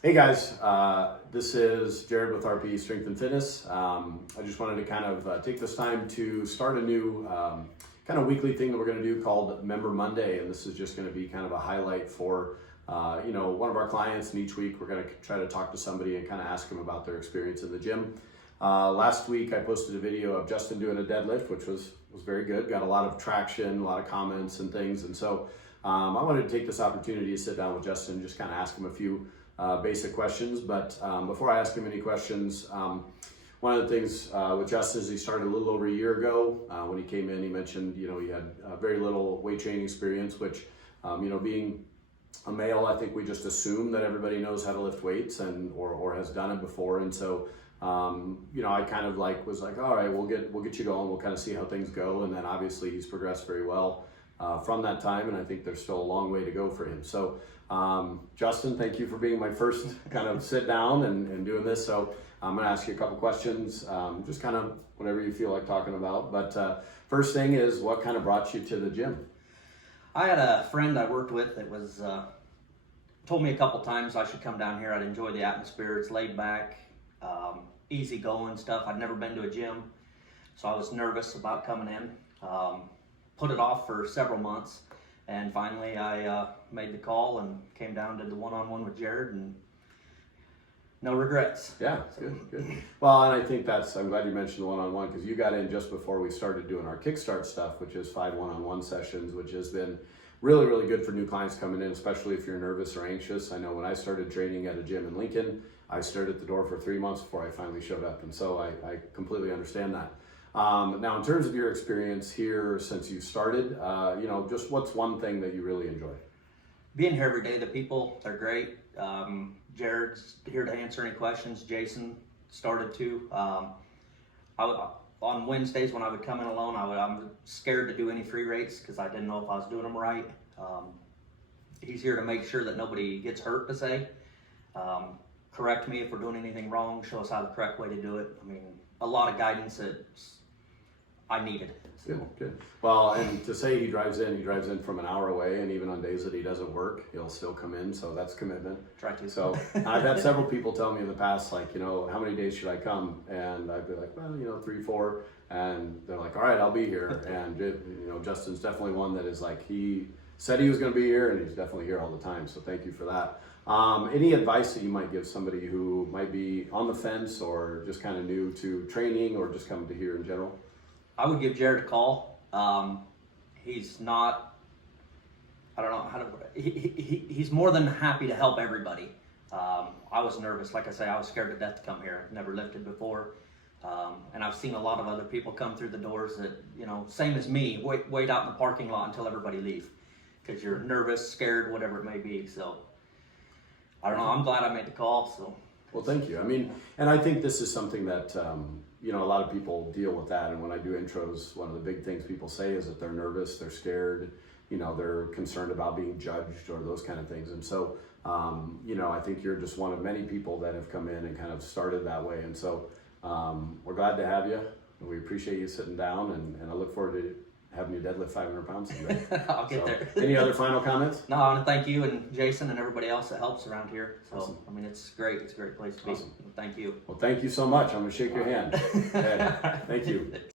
Hey guys, this is Jared with RP Strength and Fitness. I just wanted to kind of take this time to start a new kind of weekly thing that we're going to do called Member Monday, and this is just going to be kind of a highlight for one of our clients. And each week we're going to try to talk to somebody and kind of ask them about their experience in the gym. Last week I posted a video of Justin doing a deadlift, which was very good. Got a lot of traction, a lot of comments and things, and so I wanted to take this opportunity to sit down with Justin and just kind of ask him a few basic questions. But before I ask him any questions, one of the things with Justin is he started a little over a year ago. When he came in, he mentioned, he had very little weight training experience, which, being a male, I think we just assume that everybody knows how to lift weights or has done it before. And so, I kind of was like, all right, we'll get you going. We'll kind of see how things go. And then obviously he's progressed very well from that time. And I think there's still a long way to go for him. So, Justin, thank you for being my first kind of sit down and doing this. So I'm going to ask you a couple questions, just kind of whatever you feel like talking about. But first thing is, what kind of brought you to the gym? I had a friend I worked with that was told me a couple times I should come down here. I'd enjoy the atmosphere. It's laid back, easy going stuff. I'd never been to a gym, so I was nervous about coming in. Put it off for several months. And finally, I made the call and came down to the one-on-one with Jared, and no regrets. Yeah, good. Well, and I think I'm glad you mentioned the one-on-one, because you got in just before we started doing our Kickstart stuff, which is 5 one-on-one sessions, which has been really, really good for new clients coming in, especially if you're nervous or anxious. I know when I started training at a gym in Lincoln, I stared at the door for 3 months before I finally showed up, and so I completely understand that. Now, in terms of your experience here since you started, just what's one thing that you really enjoy? Being here every day, the people, they're great. Jared's here to answer any questions. Jason started too. On Wednesdays when I would come in alone, I'm scared to do any free rates because I didn't know if I was doing them right. He's here to make sure that nobody gets hurt, to say. Correct me if we're doing anything wrong, show us how the correct way to do it. I mean, a lot of guidance that I needed. So. Good. Well, and to say he drives in from an hour away, and even on days that he doesn't work, he'll still come in, so that's commitment. Try to. So I've had several people tell me in the past, how many days should I come? And I'd be like, well, 3, 4, and they're like, all right, I'll be here. And Justin's definitely one that is like, he said he was going to be here, and he's definitely here all the time, so thank you for that. Any advice that you might give somebody who might be on the fence or just kind of new to training or just coming to here in general? I would give Jared a call. He's not, I don't know how to, he's more than happy to help everybody. I was nervous. Like I say, I was scared to death to come here. Never lifted before. And I've seen a lot of other people come through the doors that, same as me, wait out in the parking lot until everybody leaves because you're nervous, scared, whatever it may be. So I don't know. I'm glad I made the call. So. Well, thank you. I mean, and I think this is something that, a lot of people deal with that. And when I do intros, one of the big things people say is that they're nervous, they're scared, they're concerned about being judged or those kind of things. And so, I think you're just one of many people that have come in and kind of started that way. And so we're glad to have you. And we appreciate you sitting down, and I look forward to having you deadlift 500 pounds someday. I'll get there. Any other final comments? No, I want to thank you and Jason and everybody else that helps around here. So, Awesome. I mean, it's great. It's a great place to be. Awesome. Thank you. Well, thank you so much. I'm going to shake your hand. Hey, thank you.